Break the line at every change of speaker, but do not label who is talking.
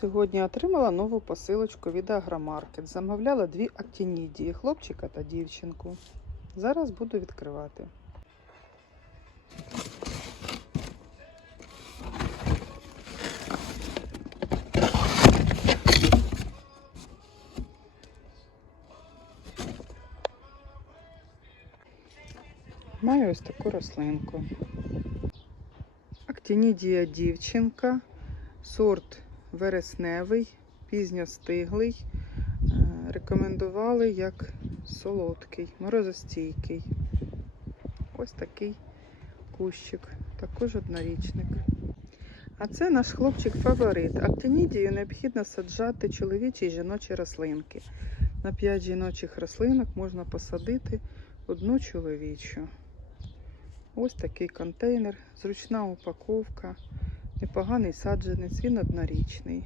Сьогодні отримала нову посилочку від Агромаркет. Замовляла дві актінідії, хлопчика та дівчинку. Зараз буду відкривати. Маю ось таку рослинку. Актінідія дівчинка, сорт вересневий, пізньостиглий. Е, Рекомендували як солодкий, морозостійкий. Ось такий кущик, також однорічник. А це наш хлопчик-фаворит. Актинідію необхідно саджати чоловічі і жіночі рослинки. На 5 жіночих рослинок можна посадити одну чоловічу. Ось такий контейнер, зручна упаковка, непоганий саджанець, він однорічний.